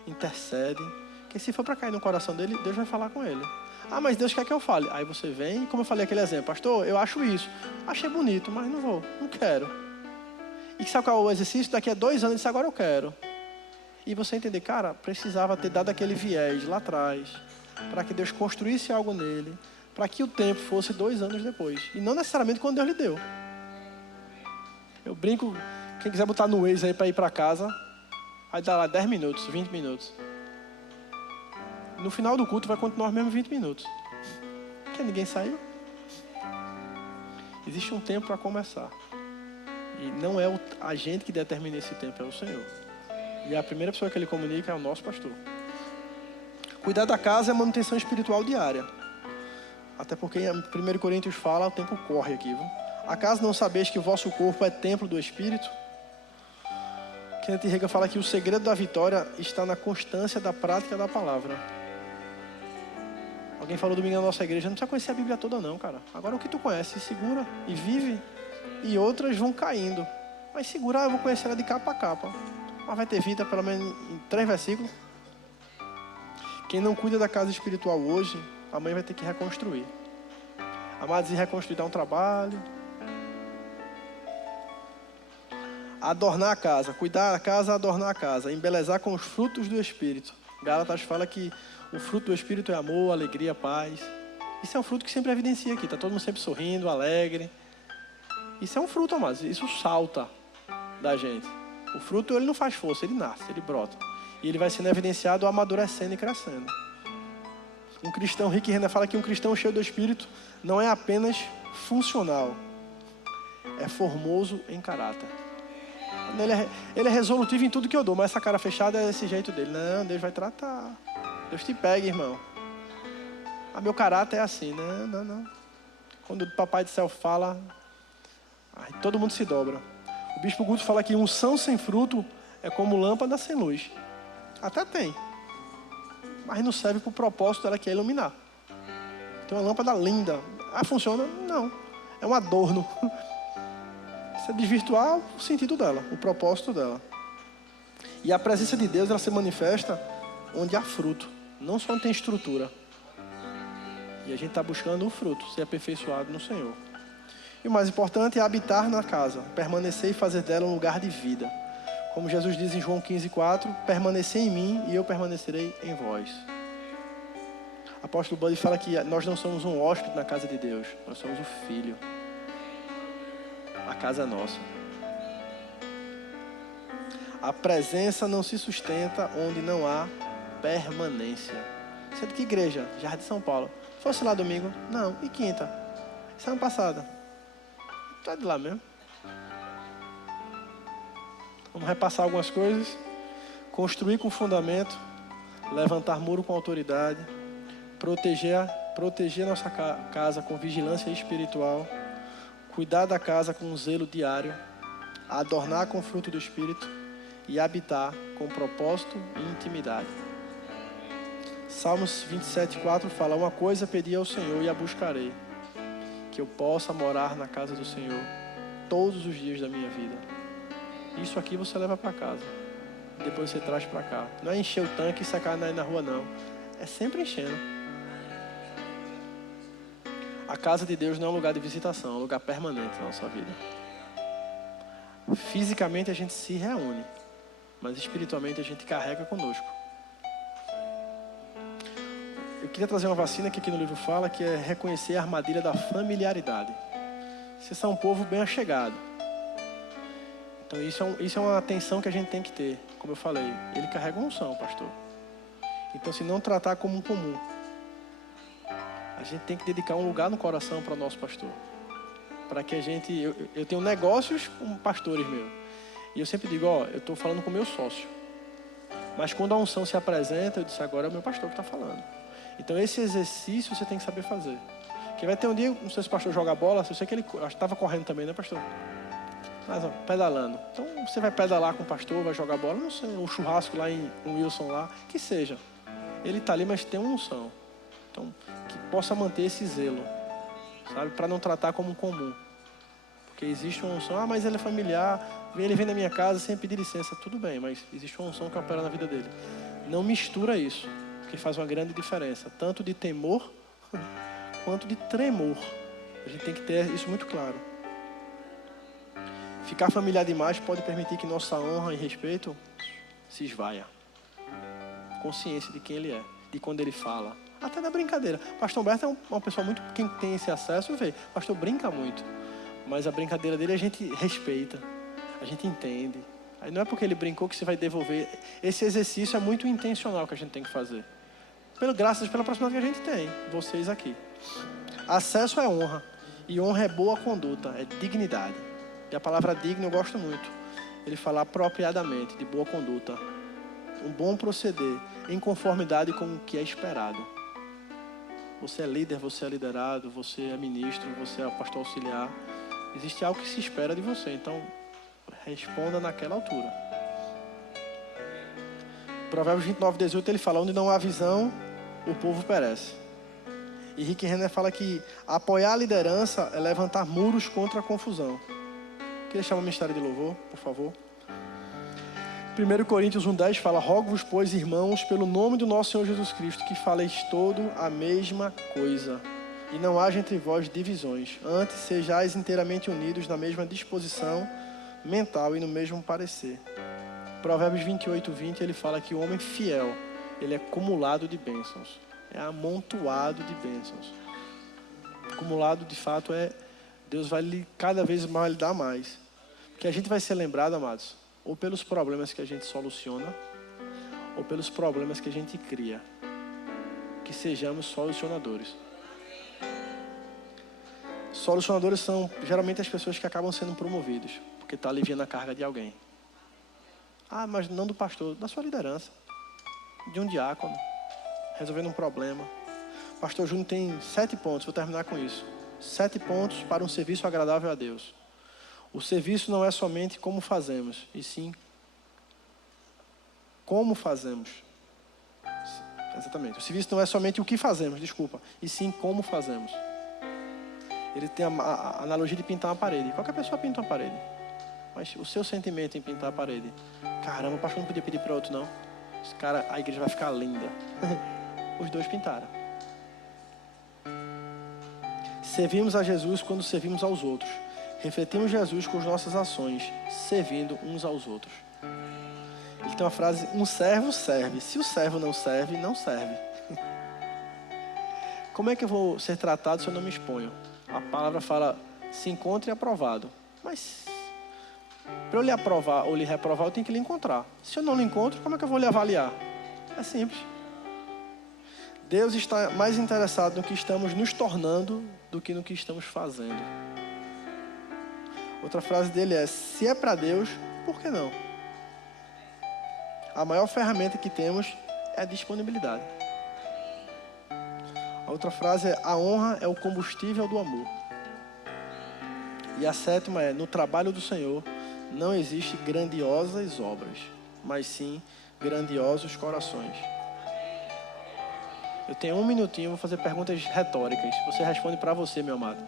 intercede. Que se for para cair no coração dele, Deus vai falar com ele. Ah, mas Deus quer que eu fale. Aí você vem, como eu falei aquele exemplo, pastor, eu acho isso. Achei bonito, mas não vou, não quero. E sabe qual é o exercício? Daqui a 2 anos, eu disse, agora eu quero. E você entender, cara, precisava ter dado aquele viés lá atrás, para que Deus construísse algo nele, para que o tempo fosse 2 anos depois. E não necessariamente quando Deus lhe deu. Eu brinco, quem quiser botar no Waze aí para ir para casa, vai dar lá 10 minutos, 20 minutos. No final do culto vai continuar os mesmos 20 minutos. Porque ninguém saiu. Existe um tempo para começar. E não é a gente que determina esse tempo, é o Senhor. E a primeira pessoa que ele comunica é o nosso pastor. Cuidar da casa é manutenção espiritual diária. Até porque 1 Coríntios fala, o tempo corre aqui, viu? Acaso não sabeis que o vosso corpo é templo do Espírito? Kenneth Reagan fala que o segredo da vitória está na constância da prática da palavra. Alguém falou domingo na nossa igreja, não precisa conhecer a Bíblia toda não, cara. Agora o que tu conhece, segura e vive. E outras vão caindo. Mas segura, eu vou conhecer ela de capa a capa. Mas vai ter vida pelo menos em 3 versículos. Quem não cuida da casa espiritual hoje, amanhã vai ter que reconstruir. Amados, e reconstruir dá um trabalho. Adornar a casa, cuidar da casa, adornar a casa, embelezar com os frutos do Espírito. Gálatas fala que o fruto do Espírito é amor, alegria, paz. Isso é um fruto que sempre evidencia aqui, está todo mundo sempre sorrindo, alegre. Isso é um fruto, amados, isso salta da gente. O fruto, ele não faz força, ele nasce, ele brota. E ele vai sendo evidenciado amadurecendo e crescendo. Um cristão, Rick Renner fala que um cristão cheio do Espírito não é apenas funcional, é formoso em caráter. Ele é resolutivo em tudo que eu dou, mas essa cara fechada é desse jeito dele. Não, Deus vai tratar. Deus te pega, irmão. Meu caráter é assim. Não. Quando o Papai do Céu fala, todo mundo se dobra. O Bispo Guto fala que unção sem fruto é como lâmpada sem luz. Até tem. Mas não serve para o propósito dela, que é iluminar. Tem uma lâmpada linda. Funciona? Não. É um adorno. Isso é desvirtuar o sentido dela, o propósito dela. E a presença de Deus, ela se manifesta onde há fruto, não só onde tem estrutura. E a gente está buscando o fruto, ser aperfeiçoado no Senhor. E o mais importante é habitar na casa, permanecer e fazer dela um lugar de vida. Como Jesus diz em João 15,4, permanecer em mim e eu permanecerei em vós. O apóstolo Buddy fala que nós não somos um hóspede na casa de Deus, nós somos o filho. A casa é nossa. A presença não se sustenta onde não há permanência. Você é de que igreja? Jardim de São Paulo. Fosse lá domingo? Não. E quinta? Semana passada. Tu é de lá mesmo. Vamos repassar algumas coisas. Construir com fundamento, levantar muro com autoridade, proteger nossa casa com vigilância espiritual, cuidar da casa com um zelo diário, adornar com fruto do Espírito e habitar com propósito e intimidade. Salmos 27:4 fala: uma coisa pedi ao Senhor e a buscarei, que eu possa morar na casa do Senhor todos os dias da minha vida. Isso aqui você leva para casa, depois você traz para cá. Não é encher o tanque e sacar na rua, não. É sempre enchendo. A casa de Deus não é um lugar de visitação, é um lugar permanente na nossa vida. Fisicamente a gente se reúne, mas espiritualmente a gente carrega conosco. Eu queria trazer uma vacina que aqui no livro fala, que é reconhecer a armadilha da familiaridade. Vocês são um povo bem achegado. Então isso é uma atenção que a gente tem que ter. Como eu falei, ele carrega uma unção, pastor. Então, se não tratar como um comum, a gente tem que dedicar um lugar no coração para o nosso pastor. Para que a gente... Eu tenho negócios com pastores meus. E eu sempre digo, eu estou falando com o meu sócio. Mas quando a unção se apresenta, eu disse, agora é o meu pastor que está falando. Então, esse exercício você tem que saber fazer. Porque vai ter um dia, não sei se o pastor joga bola, eu sei que ele estava correndo também, né, pastor? Mas, pedalando. Então, você vai pedalar com o pastor, vai jogar bola, não sei, um churrasco lá em Wilson lá, que seja. Ele está ali, mas tem uma unção. Então, que possa manter esse zelo, sabe? Para não tratar como um comum. Porque existe uma unção, mas ele é familiar, ele vem na minha casa sem pedir licença, tudo bem, mas existe uma unção que opera na vida dele. Não mistura isso, porque faz uma grande diferença, tanto de temor quanto de tremor. A gente tem que ter isso muito claro. Ficar familiar demais pode permitir que nossa honra e respeito se esvaia. Consciência de quem ele é, de quando ele fala. Até na brincadeira. Pastor Humberto é uma pessoa muito... Quem tem esse acesso, vê. Pastor brinca muito. Mas a brincadeira dele a gente respeita. A gente entende. Aí não é porque ele brincou que você vai devolver. Esse exercício é muito intencional que a gente tem que fazer. Graças pela proximidade que a gente tem. Vocês aqui. Acesso é honra. E honra é boa conduta. É dignidade. E a palavra digno eu gosto muito. Ele fala apropriadamente, de boa conduta. Um bom proceder, em conformidade com o que é esperado. Você é líder, você é liderado, você é ministro, você é pastor auxiliar. Existe algo que se espera de você, então responda naquela altura. Provérbios 29:18 ele fala, onde não há visão, o povo perece. E Rick Renner fala que apoiar a liderança é levantar muros contra a confusão. Queria chamar o ministério de louvor, por favor. 1 Coríntios 1:10 fala, rogo-vos, pois, irmãos, pelo nome do nosso Senhor Jesus Cristo, que faleis todo a mesma coisa, e não haja entre vós divisões. Antes, sejais inteiramente unidos na mesma disposição mental e no mesmo parecer. Provérbios 28:20, ele fala que o homem fiel, ele é acumulado de bênçãos. É amontoado de bênçãos. Acumulado, de fato, Deus vai lhe, cada vez mais lhe dar mais. Porque a gente vai ser lembrado, amados, ou pelos problemas que a gente soluciona, ou pelos problemas que a gente cria. Que sejamos solucionadores. Solucionadores são geralmente as pessoas que acabam sendo promovidos, porque está aliviando a carga de alguém. Ah, mas não do pastor, da sua liderança, de um diácono, resolvendo um problema. O pastor Júnior tem 7 pontos, vou terminar com isso. 7 pontos para um serviço agradável a Deus. O serviço não é somente como fazemos, e sim como fazemos. Exatamente. O serviço não é somente o que fazemos, e sim como fazemos. Ele tem a analogia de pintar uma parede. Qualquer pessoa pinta uma parede. Mas o seu sentimento em pintar a parede, caramba, o pastor não podia pedir para outro, não. Esse cara, a igreja vai ficar linda. Os dois pintaram. Servimos a Jesus quando servimos aos outros. Refletimos Jesus com as nossas ações, servindo uns aos outros. Ele tem uma frase, um servo serve. Se o servo não serve, não serve. Como é que eu vou ser tratado se eu não me exponho? A palavra fala, se encontre aprovado. Mas, para eu lhe aprovar ou lhe reprovar, eu tenho que lhe encontrar. Se eu não lhe encontro, como é que eu vou lhe avaliar? É simples. Deus está mais interessado no que estamos nos tornando do que no que estamos fazendo. Outra frase dele é: se é para Deus, por que não? A maior ferramenta que temos é a disponibilidade. A outra frase é: a honra é o combustível do amor. E a sétima é: no trabalho do Senhor não existe grandiosas obras, mas sim grandiosos corações. Eu tenho 1 minutinho, vou fazer perguntas retóricas. Você responde para você, meu amado.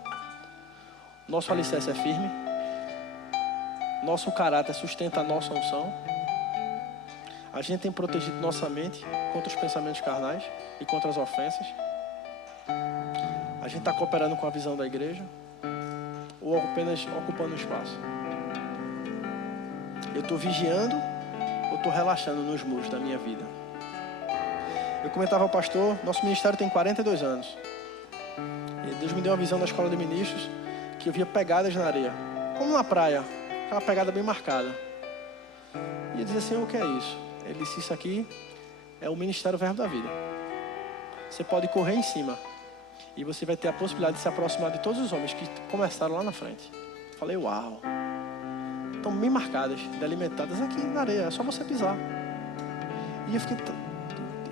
Nosso alicerce é firme? Nosso caráter sustenta a nossa unção? A gente tem protegido nossa mente contra os pensamentos carnais e contra as ofensas? A gente está cooperando com a visão da igreja? Ou apenas ocupando o espaço? Eu estou vigiando ou estou relaxando nos muros da minha vida? Eu comentava ao pastor, nosso ministério tem 42 anos. E Deus me deu uma visão da escola de ministros que eu via pegadas na areia, como na praia, aquela pegada bem marcada. E eu dizia: Senhor, o que é isso? Ele disse: isso aqui é o ministério Verbo da Vida. Você pode correr em cima e você vai ter a possibilidade de se aproximar de todos os homens que começaram lá na frente. Falei: uau! Estão bem marcadas, delimitadas aqui na areia, é só você pisar. E eu fiquei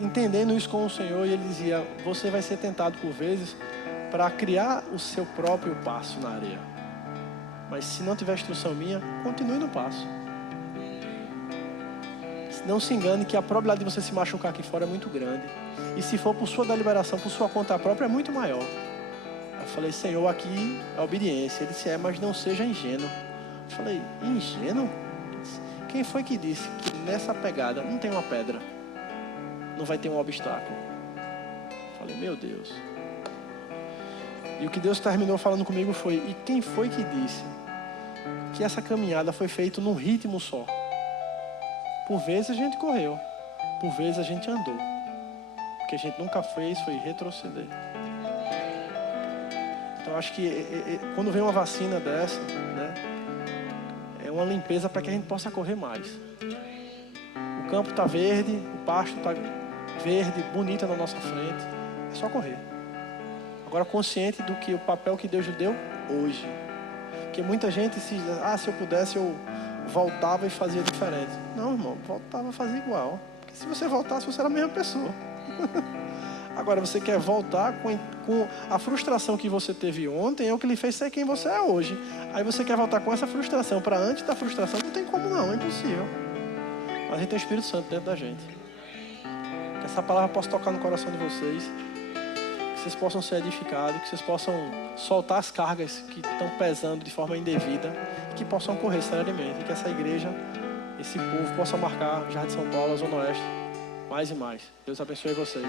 entendendo isso com o Senhor, e Ele dizia: você vai ser tentado por vezes para criar o seu próprio passo na areia. Mas se não tiver instrução minha, continue no passo. Não se engane que a probabilidade de você se machucar aqui fora é muito grande. E se for por sua deliberação, por sua conta própria, é muito maior. Eu falei: Senhor, aqui é obediência. Ele disse: mas não seja ingênuo. Eu falei: ingênuo? Quem foi que disse que nessa pegada não tem uma pedra? Não vai ter um obstáculo? Eu falei: meu Deus. E o que Deus terminou falando comigo foi: e quem foi que disse que essa caminhada foi feita num ritmo só? Por vezes a gente correu, por vezes a gente andou. O que a gente nunca fez foi retroceder. Então acho que quando vem uma vacina dessa, né, é uma limpeza para que a gente possa correr mais. O campo está verde, o pasto está verde, bonito na nossa frente. É só correr. Agora consciente do que o papel que Deus lhe deu hoje. Porque muita gente se diz: se eu pudesse eu voltava e fazia diferente. Não, irmão, voltava a fazer igual. Porque se você voltasse, você era a mesma pessoa. Agora você quer voltar com a frustração que você teve ontem, é o que lhe fez ser quem você é hoje. Aí você quer voltar com essa frustração para antes da frustração, não tem como não, é impossível. Mas a gente tem o Espírito Santo dentro da gente. Que essa palavra possa tocar no coração de vocês, que vocês possam ser edificados, que vocês possam soltar as cargas que estão pesando de forma indevida, e que possam correr seriamente, e que essa igreja, esse povo possa marcar Jardim de São Paulo, a Zona Oeste, mais e mais. Deus abençoe vocês.